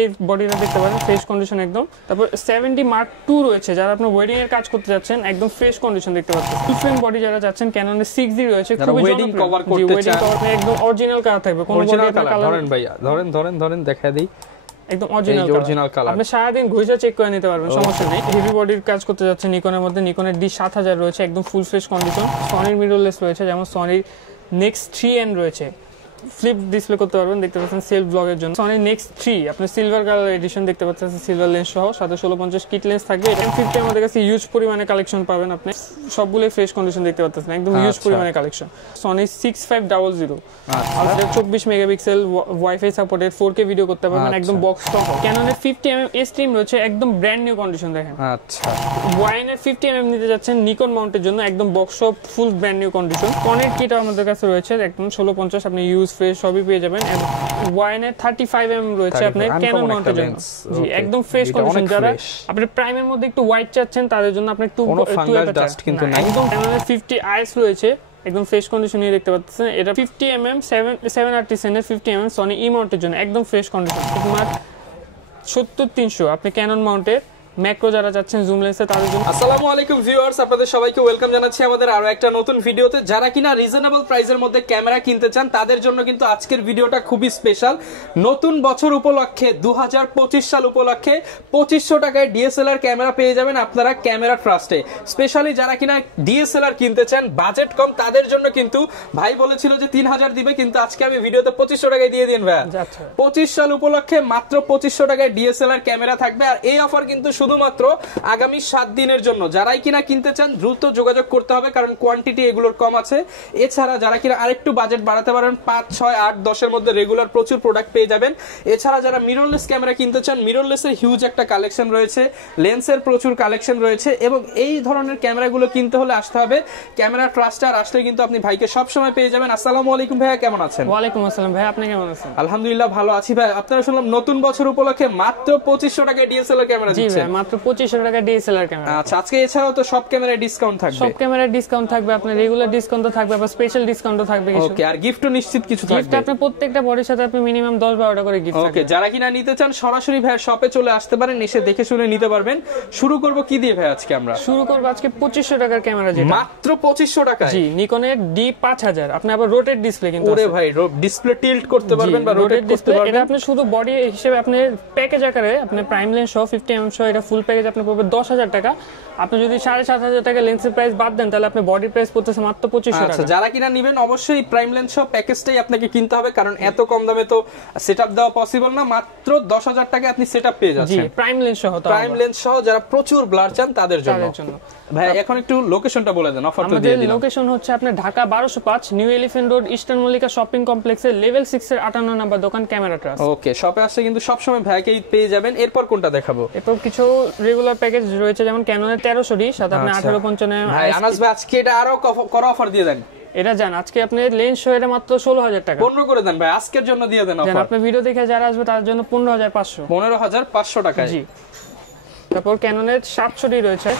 এই বডিটা দেখতে পারেন ফ্রেশ কন্ডিশন একদম। তারপর 70 Mark II রয়েছে, যারা আপনার ওয়েডিং এর কাজ করতে যাচ্ছেন একদম ফ্রেশ কন্ডিশন দেখতে পাচ্ছেন। ফুল ফ্রেম বডি যারা যাচ্ছেন ক্যাননের 6D রয়েছে, খুবই ওয়েডিং কভার করতে চান একদম অরিজিনাল কালার থাকবে, কোন বডি আপনার কালার ধরেন ভাইয়া ধরেন দেখায় দেই একদম অরিজিনাল কালার। আপনি সারাদিন ঘুরে চেক করে নিতে পারবেন, সমস্যা নেই। হেভি বডির কাজ করতে যাচ্ছেন নিকনের মধ্যে, নিকনের D7000 রয়েছে একদম ফুল ফ্রেশ কন্ডিশন। সনির মিররলেস রয়েছে, যেমন সনির নেক্সট 3N রয়েছে, ফ্লিপ ডিসপ্লে করতে পারবেন, দেখতে পাচ্ছেন সেলফ ব্লগের জন্য। সনি নেক্সট 3 আপনি সিলভার কালার এডিশন দেখতে পাচ্ছেন, সিলভার লেন্স সহ, সাথে 1650 কিট লেন্স থাকবে। M50 আমাদের কাছে ইউজ পরিমাণে কালেকশন পাবেন, আপনি সবগুলোই ফ্রেশ কন্ডিশন দেখতে পাচ্ছেন, একদম ইউজ পরিমাণে কালেকশন। সনি 6500 আচ্ছা 24 megapixel wifi supported 4K video করতে পারবেন, একদম বক্স সহ। ক্যাননের 50mm S-Stream রয়েছে, একদম ব্র্যান্ড নিউ কন্ডিশন দেখেন। আচ্ছা ওয়াইনের 50mm নিতে যাচ্ছেন নিকন মাউন্টের জন্য, একদম বক্স সহ ফুল ব্র্যান্ড নিউ কন্ডিশন। কনের কিট আমাদের কাছে রয়েছে একদম 1650, আপনি ইউজ ফ্রেশ সবই পেয়ে যাবেন। ওয়াইনের 35mm রয়েছে আপনার ক্যানন মাউন্টের জন্য, জি একদম ফ্রেশ কন্ডিশন। যারা আপনি প্রাইমের মধ্যে একটু হোয়াইট চাচ্ছেন তাদের জন্য আপনি একটু ডাস্ট কিন্তু নাই, একদম ক্যাননের 50IS রয়েছে, একদম ফ্রেশ কন্ডিশনে দেখতে পাচ্ছেন। এটা 50mm 730 এর 50mm সনি ই মাউন্টের জন্য একদম ফ্রেশ কন্ডিশন। মাত্র 70300 আপনি ক্যানন মাউন্টের ম্যাক্রো যারা যাচ্ছেন জুম লেন্সে তাদের জন্য। আসসালামু আলাইকুম ভিউয়ার্স, আপনাদের সবাইকে ওয়েলকাম জানাচ্ছি আমাদের আরো একটা নতুন ভিডিওতে। যারা কিনা রিজনেবল প্রাইসের মধ্যে ক্যামেরা কিনতে চান তাদের জন্য কিন্তু আজকের ভিডিওটা খুবই স্পেশাল। নতুন বছর উপলক্ষে 2025 সাল উপলক্ষে 2500 টাকায় ডিএসএলআর ক্যামেরা পেয়ে যাবেন আপনারা ক্যামেরা ট্রাস্টে। স্পেশালি যারা কিনা ডিএসএলআর কিনতে চান, বাজেট কম, তাদের জন্য কিন্তু ভাই বলেছিল যে 3000 দিবে, কিন্তু আজকে আমি ভিডিওতে 2500 টাকায় দিয়ে দিন ভাই। 25 সাল উপলক্ষে মাত্র 2500 টাকায় ডিএসএলআর ক্যামেরা থাকবে। আর এই অফার কিন্তু শুধুমাত্র আগামী 7 দিনের জন্য। যারাই কিনা কিনতে চান দ্রুত যোগাযোগ করতে হবে, কারণ কোয়ান্টিটি এগুলোর কম আছে। এছাড়া যারা কিনা আরেকটু বাজেট বাড়াতে পারেন, 5, 6, 8, 10 এর মধ্যে রেগুলার প্রচুর প্রোডাক্ট পেয়ে যাবেন। এছাড়া যারা মিররলেস ক্যামেরা কিনতে চান, মিররলেসের হিউজ একটা কালেকশন রয়েছে, লেন্সের প্রচুর কালেকশন রয়েছে, এবং এই ধরনের ক্যামেরাগুলো কিনতে হলে আসতে হবে ক্যামেরা ট্রাস্টে। আর আসলে কিন্তু আপনি ভাইকে সব সময় পেয়ে যাবেন। আসসালামু আলাইকুম ভাইয়া, কেমন আছেন? ওয়ালাইকুম আসসালাম ভাই, আপনি কেমন আছেন? আলহামদুলিল্লাহ ভালো আছি ভাই। আপনারা শুনলাম নতুন বছর উপলক্ষে মাত্র 2500 টাকায় ডিএসএলআর ক্যামেরা দিচ্ছেন। জি ভাই, মাত্র 2500 টাকা ডিএসএলআর ক্যামেরা। আচ্ছা, আজকে এছাড়াও তো সব ক্যামেরায় ডিসকাউন্ট থাকবে? সব ক্যামেরায় ডিসকাউন্ট থাকবে, আপনার রেগুলার ডিসকাউন্টও থাকবে, আবার স্পেশাল ডিসকাউন্টও থাকবে কিছু। ওকে, আর গিফটও নিশ্চিত কিছু থাকবে? গিফট আপনি প্রত্যেকটা বডির সাথে আপনি মিনিমাম 10-12টা করে গিফট থাকবে। ওকে, যারা কিনা নিতে চান সরাসরি ভাইয়ের শপে চলে আসতে পারেন, এসে দেখে শুনে নিতে পারবেন। শুরু করব কি দিয়ে ভাই আজকে? আমরা শুরু করব আজকে 2500 টাকার ক্যামেরা, যেটা মাত্র 2500 টাকায়। জি, নিকনের D5000, আপনি আবার রোটেট ডিসপ্লে কিন্তু ওরে ভাই, ডিসপ্লে টিল্ট করতে পারবেন বা রোটেট করতে পারবেন। এটা আপনি শুধু বডি হিসেবে আপনি প্যাকেজ আকারে আপনি প্রাইম লেন্স সহ 50mm সহ এটা ফুল প্যাকেজ আপনি পড়বে 10000 টাকা। আপনি যদি 7500 টাকা লেন্সের প্রাইস বাদ দেন তাহলে আপনি বডি প্রাইস পড়তেছে মাত্র 2500 টাকা। আচ্ছা, যারা কিনা নেবেন অবশ্যই প্রাইম লেন্স সহ প্যাকেজটাই আপনাকে কিনতে হবে, কারণ এত কম দামে তো সেটআপ দেওয়া পসিবল না। মাত্র 10000 টাকা আপনি সেটআপ পেয়ে যাচ্ছেন। জি, প্রাইম লেন্স সহ। প্রাইম লেন্স সহ যারা প্রচুর ব্লার চান তাদের জন্য। ভাই এখন একটু লোকেশনটা বলে দেন, অফার তো দিয়ে দিন। লোকেশন হচ্ছে আপনার Dhaka 1205 new elephant road, eastern Mallika shopping কমপ্লেক্সের লেভেল 6 এর 58 নম্বর দোকান ক্যামেরা ট্রাস্ট। ওকে, শপে আসলে কিন্তু সব সময় ভাইকেই পেয়ে যাবেন। এরপর কোনটা দেখাবো? এরপর কিছু রেগুলার প্যাকেজ রয়েছে, যেমন ক্যাননের 1300D সাথে আপনি 1855। ভাই আনাস ভাই আজকে এটা আরো করা অফার দিয়ে দেন। এটা জান আজকে আপনি লেন্স সহ এটা মাত্র 16000 টাকা। 15 করে দেন ভাই, আজকের জন্য দিয়ে দেন অফার। আপনি ভিডিও দেখে যারা আসবে তার জন্য 15500। 15500 টাকা। জি, তারপর ক্যাননের 700D রয়েছে,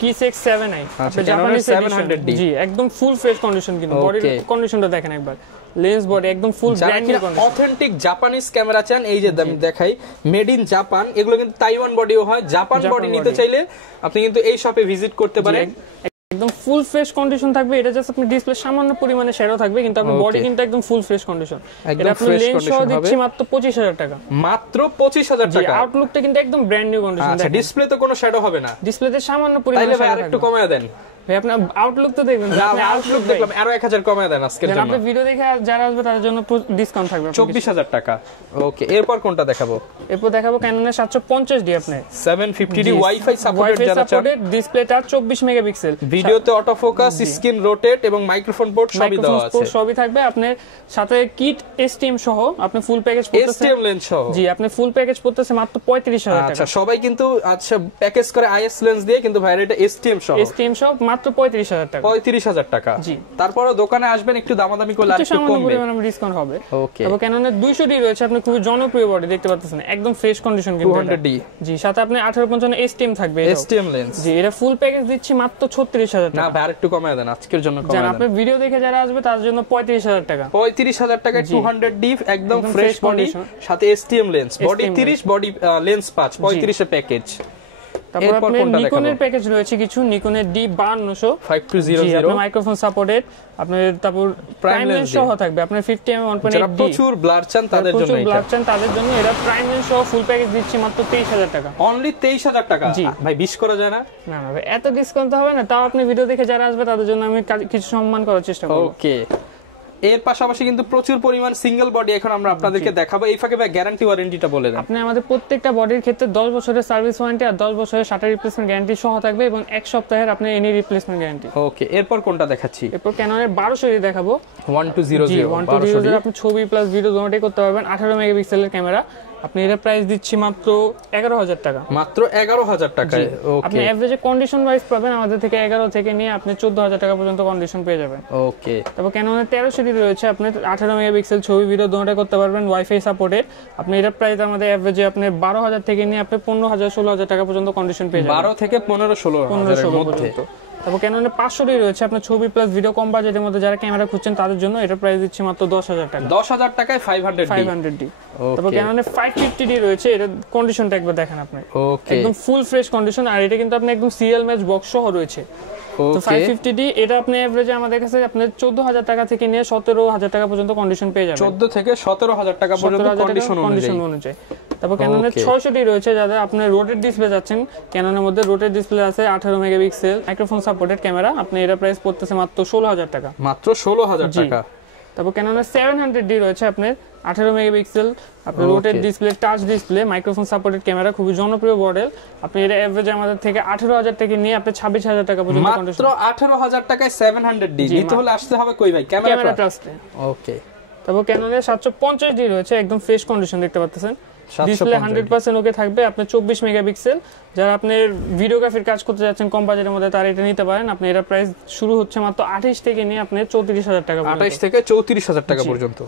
Kiss X7i, আচ্ছা জাপানিজ 700D। জি, একদম ফুল ফ্রেশ কন্ডিশন, কিন্তু বডির কন্ডিশনটা দেখেন একবার, লেন্স বডি একদম ফুল brand new condition. Authentic Japanese camera চান, এই যে আমি দেখাই মেড ইন জাপান, এগুলো কিন্তু তাইওয়ান বডিও হয়। জাপান বডি নিতে চাইলে আপনি কিন্তু এই শপে ভিজিট করতে পারেন। একদম ফুল ফ্রেশ কন্ডিশন থাকবে। এটা জাস্ট আপনি ডিসপ্লে সামান্য পরিমাণে শ্যাডো থাকবে, কিন্তু আপনার বডি কিন্তু একদম ফুল ফ্রেশ কন্ডিশন। এটা আপনি লেন্স সহ দিচ্ছি মাত্র 25000 টাকা। মাত্র 25000 টাকা। আউটলুকটা কিন্তু একদম ব্র্যান্ড নিউ কন্ডিশন। আচ্ছা, ডিসপ্লেতে কোনো শ্যাডো হবে না? ডিসপ্লেতে সামান্য পরিমাণে শ্যাডো থাকবে। একটু কমায় দেন ভাই, আপনি আউটলুক তো দেখবেন। আপনি আউটলুক দেখলাম, আরো 1000 কমায় দেন আজকের জন্য। আপনি ভিডিও দেখে যারা আসবে তাদের জন্য ডিসকাউন্ট থাকবে 24000 টাকা। ওকে, এরপর কোনটা দেখাবো? এরপর দেখাবো ক্যাননের 750D আপনি 750D ওয়াইফাই সাপোর্টেড যারা চান। ডিসপ্লেটা 24 মেগাপিক্সেল, ভিডিওতে অটো ফোকাস, স্ক্রিন রোটেট এবং মাইক্রোফোন পোর্ট সবই দেওয়া আছে। সবই থাকবে আপনার সাথে কিট S-Stream সহ আপনি ফুল প্যাকেজ পড়তেছে। S-Stream লেন্স সহ। জি, আপনি ফুল প্যাকেজ পড়তেছে মাত্র 35000 টাকা। আচ্ছা, সবাই কিন্তু আচ্ছা প্যাকেজ করে IS লেন্স দিয়ে, কিন্তু ভাইরা এটা S-Stream সহ। S-Stream সহ মাত্র মাত্র 35000 টাকা। 35000 টাকা। জি, তারপরে দোকানে আসবেন একটু দামাদামি করলে আর একটু কমবে, মানে ডিসকাউন্ট হবে। ওকে। তারপর ক্যাননের 200D রয়েছে, আপনি খুবই জনপ্রিয় বডি দেখতে পাচ্ছেন, একদম ফ্রেশ কন্ডিশন কিন্তু 200D। জি, সাথে আপনি 1855 STM থাকবে, STM লেন্স। জি, এটা ফুল প্যাকেজ দিচ্ছি মাত্র 36000 টাকা। না ভাই, আরেকটু কমায় দেন আজকের জন্য, কমায় দেন। আপনি ভিডিও দেখে যারা আসবে তার জন্য 35000 টাকা। 35000 টাকা 200D একদম ফ্রেশ বডি, সাথে STM lens, body 30, body lens 5, 35 এর প্যাকেজ। তারপর আপনার নিকনের প্যাকেজ রয়েছে কিছু, নিকনের D5200 5200, আপনার মাইক্রোফোন সাপোর্টেড, আপনার তারপর প্রাইম লেন্স সহ থাকবে, আপনার 50mm 1.8D। যারা প্রচুর ব্লার চান তাদের জন্য, প্রচুর ব্লার চান তাদের জন্য এটা প্রাইম লেন্স সহ ফুল প্যাকেজ দিচ্ছি মাত্র 23000 টাকা। অনলি 23000 টাকা। ভাই 20 করা যায় না? না না ভাই, এত ডিসকাউন্ট হবে না, তাও আপনি ভিডিও দেখে যারা আসবে তাদের জন্য আমি কিছু সম্মান করার চেষ্টা করব। ওকে। এর পাশাপাশি কিন্তু প্রচুর পরিমাণ সিঙ্গেল বডি এখন আমরা আপনাদেরকে দেখাবো। এই ফাঁকে ভাই গ্যারান্টি ওয়ারেন্টিটা বলে দেন। আপনি আমাদের প্রত্যেকটা বডির ক্ষেত্রে 10 বছরের সার্ভিস ওয়ারেন্টি আর 10 বছরের শাটার রিপ্লেসমেন্ট গ্যারান্টি সহ থাকবে এবং 1 সপ্তাহের আপনি এনি রিপ্লেসমেন্ট গ্যারান্টি। ওকে, এরপর কোনটা দেখাচ্ছি? এরপর ক্যাননের 1200 দেখাবো, 1200 আপনি ছবি প্লাস ভিডিও দুটোই করতে পারবেন। 18 মেগাপিক্সেলের ক্যামেরা, আপনি এটা প্রাইস দিচ্ছি মাত্র 11000 টাকা। মাত্র 11000 টাকায়। ওকে, আপনি এভারেজে কন্ডিশন ওয়াইজ পাবেন আমাদের থেকে 11 থেকে নিয়ে আপনি 14000 টাকা পর্যন্ত কন্ডিশন পেয়ে যাবেন। ওকে। তারপর ক্যাননের 1300 রয়েছে, আপনি 18 মেগাপিক্সেল ছবি ভিডিও দুটোই করতে পারবেন, ওয়াইফাই সাপোর্টেড। আপনি এটা প্রাইস আমাদের এভারেজে আপনি 12000 থেকে নিয়ে আপনি 15000 16000 টাকা পর্যন্ত কন্ডিশন পেয়ে যাবেন। 12 থেকে 15-16 এর মধ্যে। তারপর ক্যাননের 500 রয়েছে, আপনার ছবি প্লাস ভিডিও কম বাজেটের মধ্যে যারা ক্যামেরা খুঁজছেন তাদের জন্য এটা প্রাইস দিচ্ছি মাত্র 10000 টাকা। 10000 টাকায় 500D। তারপর ক্যাননের 550D রয়েছে, এটা কন্ডিশনটা একবার দেখেন আপনি, ওকে, একদম ফুল ফ্রেশ কন্ডিশন, আর এটা কিন্তু আপনি একদম সিরিয়াল ম্যাচ বক্স সহ রয়েছে। তো 550D এটা আপনি এভারেজে আমাদের কাছে আপনি 14000 টাকা থেকে নিয়ে 17000 টাকা পর্যন্ত কন্ডিশন পেয়ে যাবেন। 14 থেকে 17000 টাকা পর্যন্ত কন্ডিশন অনুযায়ী। তারপর ক্যাননের 600D রয়েছে, যাদের আপনি রোটেট ডিসপ্লে যাচ্ছেন, ক্যাননের মধ্যে রোটেট ডিসপ্লে আছে, 18 মেগাপিক্সেল মাইক্রোফোন সাপোর্টেড ক্যামেরা, আপনি এটা প্রাইস পড়তেছে মাত্র 16000 টাকা। মাত্র 16000 টাকা। তারপর ক্যাননের 700D রয়েছে, আপনার 18 মেগাপিক্সেল আপনার rotate display, touch display, microphone supported camera, খুবই জনপ্রিয় মডেল। আপনি এটা এভারেজে আমাদের থেকে 18000 থেকে নিয়ে আপনি 26000 টাকা পর্যন্ত মাত্র 18000 টাকায় 700D নিতে হলে আসতে হবে কই ভাই? ক্যামেরা ট্রাস্টে। ওকে। তারপর ক্যাননের 750D রয়েছে, একদম ফ্রেশ কন্ডিশন দেখতে পাচ্ছেন, ডিসপ্লে 100% ওকে থাকবে, আপনি 24 মেগাপিক্সেল। যারা আপনি ভিডিওগ্রাফির কাজ করতে যাচ্ছেন কম বাজেটের মধ্যে তারা এটা নিতে পারেন। আপনি এটা প্রাইস শুরু হচ্ছে মাত্র 28 থেকে নিয়ে আপনি 34000 টাকা পর্যন্ত। 28 থেকে 34000 টাকা পর্যন্ত।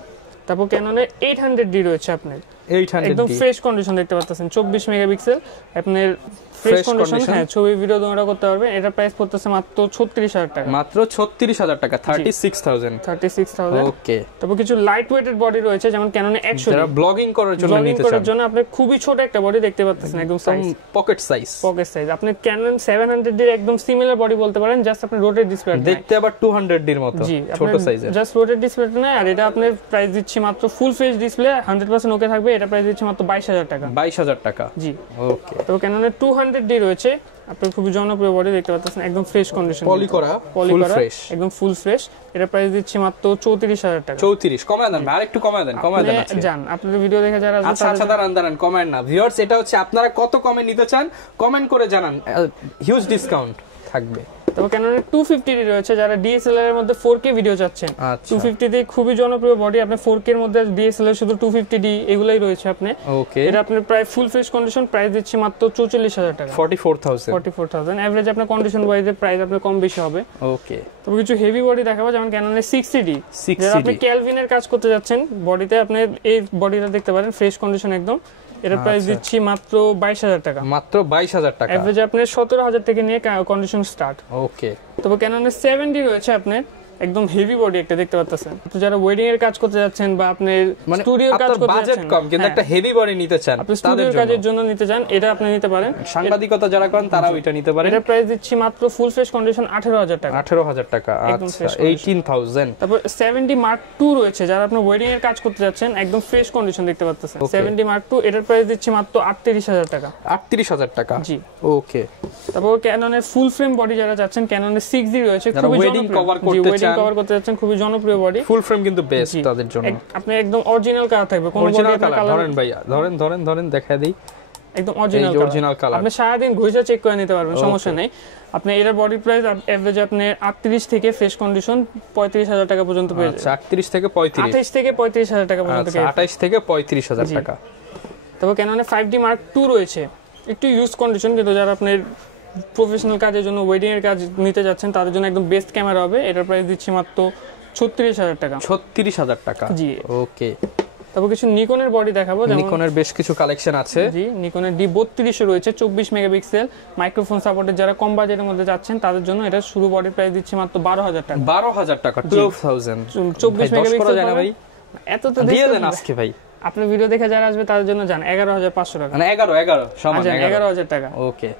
তারপর ক্যাননের 800D রয়েছে, আপনার 800D একদম ফ্রেশ কন্ডিশন দেখতে পাচ্ছেন, 24 মেগাপিক্সেল আপনার ফ্রেশ কন্ডিশন, হ্যাঁ ছবি ভিডিও দুটো করতে পারবেন। এটা প্রাইস পড়তেছে মাত্র 36000 টাকা। মাত্র 36000 টাকা, 36000। ওকে। তারপর কিছু লাইট ওয়েটেড বডি রয়েছে, যেমন ক্যাননে 100, যারা ব্লগিং করার জন্য নিতে চান, জন্য আপনি খুবই ছোট একটা বডি দেখতে পাচ্ছেন, একদম সাইজ পকেট সাইজ। আপনি ক্যানন 700D এর একদম সিমিলার বডি বলতে পারেন, জাস্ট আপনি রোটেট ডিসপ্লে দেখতে আবার 200D এর মতো ছোট সাইজের, জাস্ট রোটেট ডিসপ্লেটা না। আর এটা আপনি প্রাইস দিচ্ছি মাত্র ফুল ফেস ডিসপ্লে 100% ওকে থাকবে, এটা প্রাইস দিচ্ছি মাত্র 22000 টাকা। 22000 টাকা। জি, ওকে। তো ক্যাননের 200D রয়েছে, আপনি খুবই জনপ্রিয় বডি দেখতে পাচ্ছেন, একদম ফ্রেশ কন্ডিশন, পলি করা, ফুল ফ্রেশ, একদম ফুল ফ্রেশ। এটা প্রাইস দিচ্ছি মাত্র 34000 টাকা। 34 কমায় দেন, আরেকটু কমায় দেন, জান আপনাদের ভিডিও দেখে যারা আচ্ছা দাঁড়ান কমেন্ট না ভিউয়ার্স, এটা হচ্ছে আপনারা কত কমে নিতে চান কমেন্ট করে জানান, হিউজ ডিসকাউন্ট থাকবে। তবে ক্যাননের 250D রয়েছে, যারা ডিএসএলআর এর মধ্যে 4K ভিডিও চাচ্ছেন। 250D খুবই জনপ্রিয় বডি, আপনি 4K এর মধ্যে ডিএসএলআর শুধু 250D এগুলাই রয়েছে আপনি। ওকে। এটা আপনার প্রায় ফুল ফ্রেশ কন্ডিশন, প্রাইস দিচ্ছি মাত্র 44000 টাকা। 44000 এভারেজ আপনার কন্ডিশন ওয়াইজে প্রাইস আপনার কম বেশি হবে। ওকে। তবে কিছু হেভি বডি দেখাবো, যেমন ক্যাননের 60D, যারা আপনি ক্যালভিনের কাজ করতে যাচ্ছেন বডিতে, আপনি এই বডিটা দেখতে পারেন, ফ্রেশ কন্ডিশন একদম। এটা প্রাইস দিচ্ছি মাত্র 22000 টাকা। মাত্র 22000 টাকা। এভারেজ আপনার 17000 থেকে নিয়ে কন্ডিশন স্টার্ট। ওকে। তবে ক্যাননের 70 রয়েছে, আপনি একদম হেভি বডি একটা দেখতে পাচ্ছেন। তো যারা ওয়েডিং এর কাজ করতে যাচ্ছেন বা আপনি স্টুডিও কাজ করতে যাচ্ছেন, বাজেট কম কিন্তু একটা হেভি বডি নিতে চান, আপনি স্টুডিও কাজের জন্য নিতে চান, এটা আপনি নিতে পারেন। সাংবাদিকতা যারা করেন তারা ওইটা নিতে পারেন। এটা প্রাইস দিচ্ছি মাত্র ফুল ফ্রেশ কন্ডিশন 18000 টাকা। 18000 টাকা। আচ্ছা, 18000। তারপর 70 মার্ক 2 রয়েছে, যারা আপনি ওয়েডিং এর কাজ করতে যাচ্ছেন, একদম ফ্রেশ কন্ডিশন দেখতে পাচ্ছেন। 70 মার্ক 2 এটার প্রাইস দিচ্ছি মাত্র 38000 টাকা। 38000 টাকা। জি, ওকে। তারপর ক্যাননের ফুল ফ্রেম বডি যারা চাচ্ছেন, ক্যাননের 6D রয়েছে, খুবই ওয়েডিং কভার করতে যাচ্ছেন, খুবই জনপ্রিয় বডি। ফুল ফ্রেম কিন্তু বেস্ট তাদের জন্য। আপনি একদম অরিজিনাল কালার থাকবে, কোন বডি আপনার কালার ধরেন ভাইয়া, ধরেন দেখায় দেই, একদম অরিজিনাল কালার। আপনি সারা দিন ঘুরে চেক করে নিতে পারবেন, সমস্যা নেই। আপনি এর বডি প্রাইস এভারেজ আপনি 38 থেকে ফ্রেশ কন্ডিশন 35000 টাকা পর্যন্ত পেয়ে যাবেন। 38 থেকে 35, 28 থেকে 35000 টাকা পর্যন্ত। 28 থেকে 35000 টাকা। তবে ক্যাননের 5D মার্ক 2 রয়েছে, একটু ইউজ কন্ডিশন, কিন্তু যারা আপনার প্রফেশনাল কাজের জন্য ওয়েডিং এর কাজ নিতে যাচ্ছেন তাদের জন্য একদম বেস্ট ক্যামেরা হবে। এটার প্রাইস দিচ্ছি মাত্র 36,000 টাকা। 36,000 টাকা, জি ওকে। তারপর কিছু নিকনের বডি দেখাবো, নিকনের বেশ কিছু কালেকশন আছে। জি, নিকনের D32 রয়েছে 24 মেগাপিক্সেল মাইক্রোফোন সাপোর্টের। যারা কম বাজেটের মধ্যে যাচ্ছেন তাদের জন্য এটা শুরু বডি প্রাইস দিচ্ছি মাত্র 12,000 টাকা। 12,000 টাকা, 12,000। 24 মেগাপিক্সেল জানা ভাই, এত তো দিয়ে দেন আজকে ভাই। আপনার ভিডিও দেখে যারা আসবে তাদের জন্য জান 11,500 টাকা, মানে 11 সমান 11,000 টাকা, ওকে।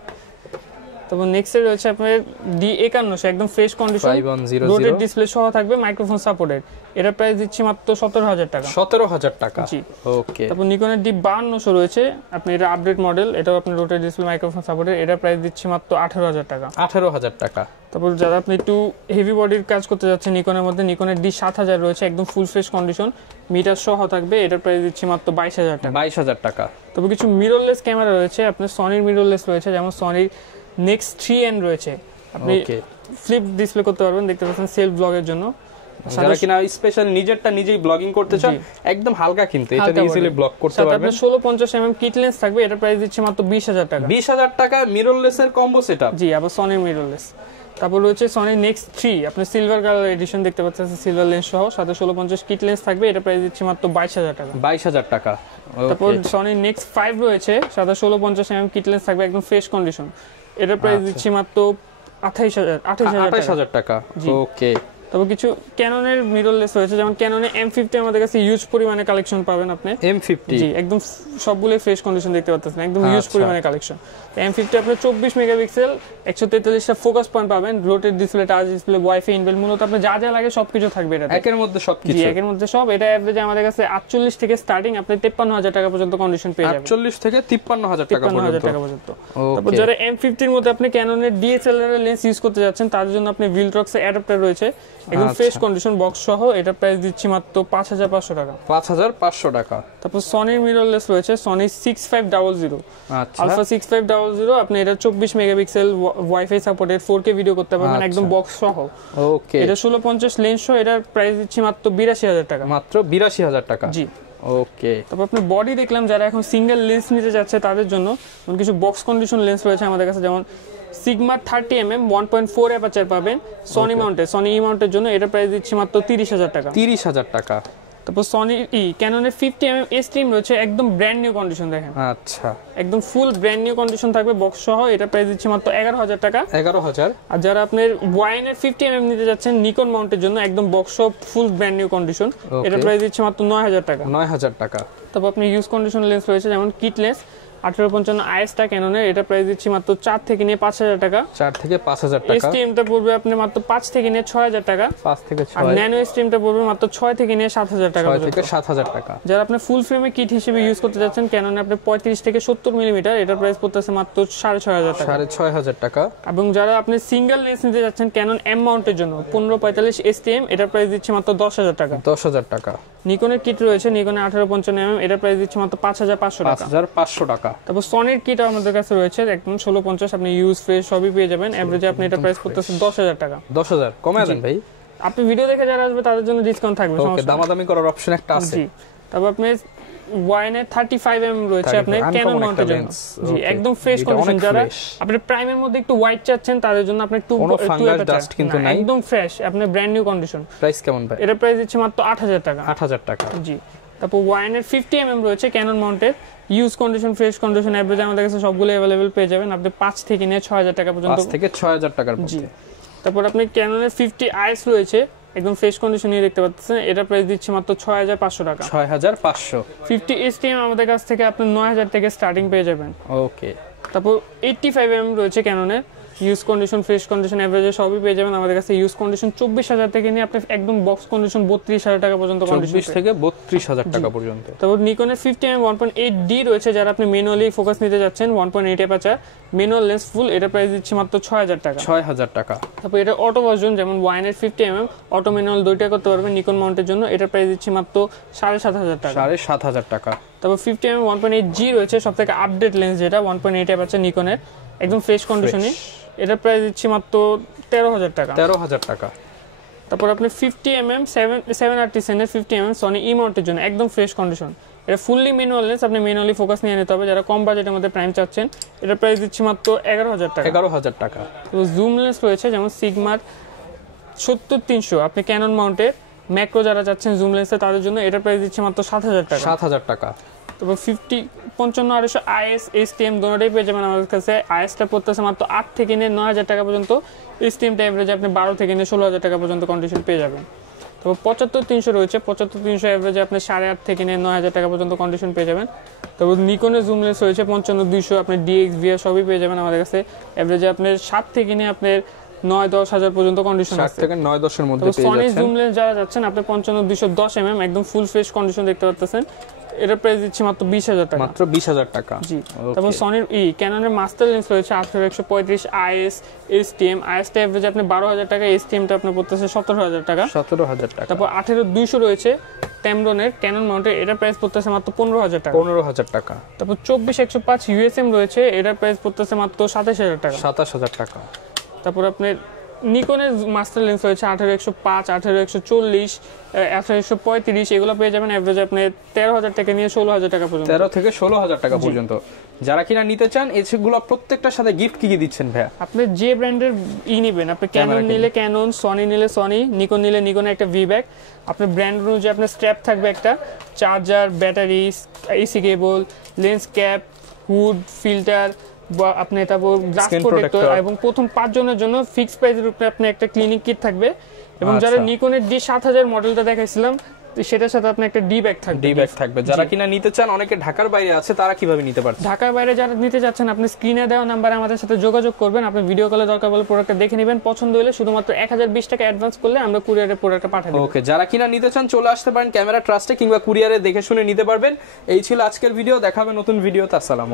তারপর নেক্সট এর রয়েছে আপনার D51 একদম ফ্রেশ কন্ডিশন, 5100 রোটেট ডিসপ্লে সহ থাকবে, মাইক্রোফোন সাপোর্টেড। এটা প্রাইস দিচ্ছি মাত্র 17,000 টাকা। 17,000 টাকা, জি ওকে। তারপর নিকনের D52 রয়েছে, আপনি এটা আপডেট মডেল, এটাও আপনি রোটেট ডিসপ্লে মাইক্রোফোন সাপোর্টেড। এটা প্রাইস দিচ্ছি মাত্র 18,000 টাকা। 18,000 টাকা। তারপর যারা আপনি একটু হেভি বডির কাজ করতে যাচ্ছেন নিকনের মধ্যে, নিকনের D7000 রয়েছে একদম ফুল ফ্রেশ কন্ডিশন, মিটার সহ থাকবে। এটার প্রাইস দিচ্ছি মাত্র 22,000 টাকা। 22,000 টাকা। তারপর কিছু মিররলেস ক্যামেরা রয়েছে, আপনার সনির মিররলেস রয়েছে, যেমন সনির নেক্সট 3N রয়েছে, আপনি ফ্লিপ ডিসপ্লে করতে পারবেন, দেখতে পাচ্ছেন সেলফ ব্লগের জন্য। যারা কিনা স্পেশাল নিজেরটা নিজেই ব্লগিং করতে চান, একদম হালকা কিন্তু এটা ইজিলি ব্লগ করতে পারবেন। আপনার 1650 mm কিট লেন্স থাকবে, এটা প্রাইস দিচ্ছে মাত্র 20,000 টাকা। 20,000 টাকা মিররলেস এর কম্বো সেটআপ। জি, আবার সনির মিররলেস। তারপর রয়েছে সনি নেক্সট 3, আপনি সিলভার কালার এডিশন দেখতে পাচ্ছেন, সিলভার লেন্স সহ, সাথে 1650 কিট লেন্স থাকবে। এটা প্রাইস দিচ্ছে মাত্র 22,000 টাকা। 22,000 টাকা। তারপর সনি নেক্সট 5 রয়েছে, সাথে 1650 mm কিট লেন্স থাকবে, একদম ফ্রেশ কন্ডিশন। এটা প্রাইস দিচ্ছি মাত্র 28,000 টাকা, ওকে। তারপর কিছু ক্যাননের মিররলেস রয়েছে, যেমন ক্যাননের M50 আমাদের কাছে হিউজ পরিমাণে কালেকশন পাবেন আপনি। M50, জি, একদম সবগুলোই ফ্রেশ কন্ডিশন দেখতে পাচ্ছেন, একদম হিউজ পরিমাণে কালেকশন। M50 আপনি 24 মেগাপিক্সেল 143টা ফোকাস পয়েন্ট পাবেন, rotate display, touch display, wifi inbuilt, মূলত আপনি যা যা লাগে সবকিছু থাকবে এটাতে, একের মধ্যে সবকিছু। জি, একের মধ্যে সব। এটা এভারেজে আমাদের কাছে 48 থেকে স্টার্টিং, আপনি 53,000 টাকা পর্যন্ত কন্ডিশন পেয়ে যাবেন। 48 থেকে 53,000 টাকা পর্যন্ত। তারপর যারা M50 এর মধ্যে আপনি ক্যাননের DSLR এর লেন্স ইউজ করতে যাচ্ছেন তাদের জন্য আপনি ভিলট্রক্স এর অ্যাডাপ্টার রয়েছে, একদম ফ্রেশ কন্ডিশন বক্স সহ। এটা প্রাইস দিচ্ছি মাত্র 5,500 টাকা। 5,500 টাকা। তারপর সনির মিররলেস রয়েছে, সনি 6500, আচ্ছা, আলফা 6500। আপনি এটা 24 megapixel wifi supported 4K video করতে পারবেন, একদম বক্স সহ, ওকে। এটা 1650 লেন্স সহ। এটার প্রাইস দিচ্ছি মাত্র 82,000 টাকা। মাত্র 82,000 টাকা, জি, ওকে। তারপর আপনি বডি দেখলাম, যারা এখন সিঙ্গেল লেন্স নিতে যাচ্ছে তাদের জন্য কিছু বক্স কন্ডিশন লেন্স রয়েছে আমাদের কাছে, যেমন সিগমা 30mm 1.4 অ্যাপারচার পাবেন সনি মাউন্টেড, সনি ই মাউন্টের জন্য। এটা প্রাইস দিচ্ছি মাত্র 30,000 টাকা। 30,000 টাকা। তারপর সনি ক্যাননের 50mm S-Stream রয়েছে, একদম ব্র্যান্ড নিউ কন্ডিশন, দেখেন, আচ্ছা, একদম ফুল ব্র্যান্ড নিউ কন্ডিশন থাকবে বক্স সহ। এটা প্রাইস দিচ্ছি মাত্র 11,000 টাকা। 11,000। আর যারা আপনার ওয়াইনের 50mm নিতে যাচ্ছেন নিকন মাউন্টের জন্য, একদম বক্স সহ ফুল ব্র্যান্ড নিউ কন্ডিশন, এটা প্রাইস দিচ্ছি মাত্র 9,000 টাকা। 9,000 টাকা। তারপর আপনি ইউজ কন্ডিশন লেন্স রয়েছে, যেমন কিট লেন্স 1855 IS-টা ক্যাননের, এটা প্রাইস দিচ্ছি মাত্র 4 থেকে নিয়ে 5,000 টাকা। 4 থেকে 5,000 টাকা। S-Streamটা পড়বে আপনি মাত্র 5 থেকে নিয়ে 6,000 টাকা। 5 থেকে 6। আর ন্যানো S-Streamটা পড়বে মাত্র 6 থেকে নিয়ে 7,000 টাকা। 6 থেকে 7,000 টাকা। যারা আপনি ফুল ফ্রেমে কিট হিসেবে ইউজ করতে যাচ্ছেন ক্যাননে, আপনি 35 থেকে 70 মিলিমিটার, এটা প্রাইস পড়তেছে মাত্র 6,500 টাকা। 6,500 টাকা। এবং যারা আপনি সিঙ্গেল লেন্স নিতে যাচ্ছেন ক্যানন M মাউন্টের জন্য 1545 STM, এটা প্রাইস দিচ্ছি মাত্র 10,000 টাকা। 10,000 টাকা। নিকনের কিট রয়েছে, নিকনের 1855mm, এটা প্রাইস দিচ্ছি মাত্র 5,500 টাকা। 5,500 টাকা। তারপর সনির কিট আমাদের কাছে রয়েছে, একদম 1650, আপনি ইউজ ফ্রেশ সবই পেয়ে যাবেন। এভারেজে আপনি এটা প্রাইস করতেছে 10,000 টাকা। 10,000 কমায় দেন ভাই। আপনি ভিডিও দেখে যারা আসবে তাদের জন্য ডিসকাউন্ট থাকবে, ওকে, দামাদামি করার অপশন একটা আছে। জি, তারপর আপনি ওয়াইনের 35mm রয়েছে আপনার ক্যানন মাউন্টের জন্য, জি, একদম ফ্রেশ কন্ডিশন। যারা আপনি প্রাইমের মধ্যে একটু হোয়াইট চাচ্ছেন তাদের জন্য আপনি কোনো ফাঙ্গাস ডাস্ট কিন্তু নাই, একদম ফ্রেশ, আপনি ব্র্যান্ড নিউ কন্ডিশন। প্রাইস কেমন ভাই? এটা প্রাইস দিচ্ছে মাত্র 8,000 টাকা। 8,000 টাকা, জি। তারপর ওয়াইনের 50mm রয়েছে Canon mounted, use condition, fresh condition, average আমাদের কাছে সবগুলো अवेलेबल পেয়ে যাবেন। আপনি 5 থেকে নিয়ে 6,000 টাকা পর্যন্ত, 5 থেকে 6,000 টাকার মধ্যে। তারপর আপনি ক্যাননের 50IS রয়েছে, একদম ফ্রেশ কন্ডিশনে দেখতে পাচ্ছেন, এটা প্রাইস দিচ্ছে মাত্র 6,500 টাকা। 6,500। 50 STM আমাদের কাছ থেকে আপনি 9,000 থেকে স্টার্টিং পেয়ে যাবেন। ওকে। তারপর 85mm রয়েছে ক্যাননের, ইউজ কন্ডিশন, ফ্রেশ কন্ডিশন, এভারেজে সবই পেয়ে যাবেন আমাদের কাছে। ইউজ কন্ডিশন 24,000 থেকে নিয়ে আপনি একদম বক্স কন্ডিশন 32,000 টাকা পর্যন্ত কন্ডিশন, 24 থেকে 32,000 টাকা পর্যন্ত। তারপর নিকনের 50mm 1.8D রয়েছে, যারা আপনি ম্যানুয়ালি ফোকাস নিতে যাচ্ছেন, 1.8 অ্যাপারচার ম্যানুয়াল লেন্স ফুল, এটা প্রাইস দিচ্ছে মাত্র 6,000 টাকা। 6,000 টাকা। তারপর এটা অটো ভার্সন, যেমন ওয়াইনের 50mm অটো ম্যানুয়াল দুইটা করতে পারবেন নিকন মাউন্টের জন্য, এটা প্রাইস দিচ্ছে মাত্র 7,500 টাকা। 7,500 টাকা। তারপর 50mm 1.8G রয়েছে, সবথেকে আপডেট লেন্স, যেটা 1.8 অ্যাপারচার নিকনের, একদম ফ্রেশ কন্ডিশনে, এটা প্রাইস দিচ্ছি মাত্র 13,000 টাকা। 13,000 টাকা। তারপর আপনি 50mm 730 এর 50mm সনি ই মাউন্টের জন্য, একদম ফ্রেশ কন্ডিশন, এটা ফুললি ম্যানুয়াল লেন্স, আপনি ম্যানুয়ালি ফোকাস নিয়ে নিতে হবে যারা কম বাজেটের মধ্যে প্রাইম চাচ্ছেন। এটা প্রাইস দিচ্ছি মাত্র 11,000 টাকা। 11,000 টাকা। তো জুম লেন্স রয়েছে যেমন সিগমার 70-300, আপনি ক্যানন মাউন্টের ম্যাক্রো যারা চাচ্ছেন জুম লেন্সে তাদের জন্য এটা প্রাইস দিচ্ছে মাত্র 7,000 টাকা। 7,000 টাকা। তারপর 55-250 IS STM দোনোটাই পেয়ে যাবেন আমাদের কাছে। IS-টা পড়তেছে মাত্র 8 থেকে নিয়ে 9,000 টাকা পর্যন্ত, STM-টা এভারেজে আপনি 12 থেকে নিয়ে 16,000 টাকা পর্যন্ত কন্ডিশন পেয়ে যাবেন। তারপর 75-300 রয়েছে, 75-300 এভারেজে আপনি 8.5 থেকে নিয়ে 9,000 টাকা পর্যন্ত কন্ডিশন পেয়ে যাবেন। তারপর নিকনের জুম লেন্স রয়েছে 55-200, আপনি DX VR সবই পেয়ে যাবেন আমাদের কাছে। এভারেজে আপনার 7 থেকে নিয়ে আপনার 9-10 হাজার পর্যন্ত কন্ডিশন আছে, 7 থেকে 9-10 এর মধ্যে পেয়ে যাচ্ছেন। সনি জুম লেন্স যারা যাচ্ছেন আপনি 55-210 mm একদম ফুল ফ্রেশ কন্ডিশন দেখতে পাচ্ছেন, এটার প্রাইস দিচ্ছি মাত্র 20,000 টাকা। মাত্র 20,000 টাকা। জি। তারপর সনির ক্যাননের মাস্টার লেন্স রয়েছে 18-135 IS STM, IS-টা এভারেজ আপনি 12,000 টাকা, STM-টা আপনার পড়তেছে 17,000 টাকা। 17,000 টাকা। তারপর 18-200 রয়েছে ট্যামরনের ক্যানন মাউন্টের, এটার প্রাইস পড়তেছে মাত্র 15,000 টাকা। 15,000 টাকা। তারপর 24-105 USM রয়েছে, এটার প্রাইস পড়তেছে মাত্র 27,000 টাকা। 27,000 টাকা। তারপর আপনার নিকনের মাস্টার লেন্স রয়েছে 18-105, 18-140, 18-135, এগুলো পেয়ে যাবেন এভারেজ আপনি 13,000 টাকা নিয়ে 16,000 টাকা পর্যন্ত। 13 থেকে 16,000 টাকা পর্যন্ত যারা কিনা নিতে চান। এগুলো প্রত্যেকটার সাথে গিফট কি দিচ্ছেন ভাইয়া? আপনি যে ব্র্যান্ডের নিবেন, আপনি ক্যানন নিলে ক্যানন, সনি নিলে সনি, নিকন নিলে নিকনের একটা ভি ব্যাগ, আপনার ব্র্যান্ড অনুযায়ী আপনার স্ট্র্যাপ থাকবে একটা, চার্জার, ব্যাটারি, এসি কেবল, লেন্স ক্যাপ, হুড, ফিল্টার, আপনি তারপর গ্লাস প্রোটেক্টর, এবং প্রথম 5 জনের জন্য ফিক্সড প্রাইসের উপরে আপনি একটা ক্লিনিক কিট থাকবে। এবং যারা নিকনের D7000 মডেলটা দেখাইছিলাম সেটার সাথে আপনি একটা ডি ব্যাগ থাকবে। যারা কিনা নিতে চান, অনেকে ঢাকার বাইরে আছে, তারা কিভাবে নিতে পারবে? ঢাকার বাইরে যারা নিতে যাচ্ছেন আপনি স্ক্রিনে দেওয়া নাম্বারে আমাদের সাথে যোগাযোগ করবেন, আপনি ভিডিও কলে দরকার বলে প্রোডাক্টটা দেখে নেবেন, পছন্দ হলে শুধুমাত্র 1020 টাকা অ্যাডভান্স করলে আমরা কুরিয়ারে প্রোডাক্টটা পাঠিয়ে দেব। ওকে, যারা কিনা নিতে চান চলে আসতে পারেন ক্যামেরা ট্রাস্টে, কিংবা কুরিয়ারে দেখে শুনে নিতে পারবেন। এই ছিল আজকের ভিডিও, দেখাবে নতুন ভিডিওতে। আসসালাম।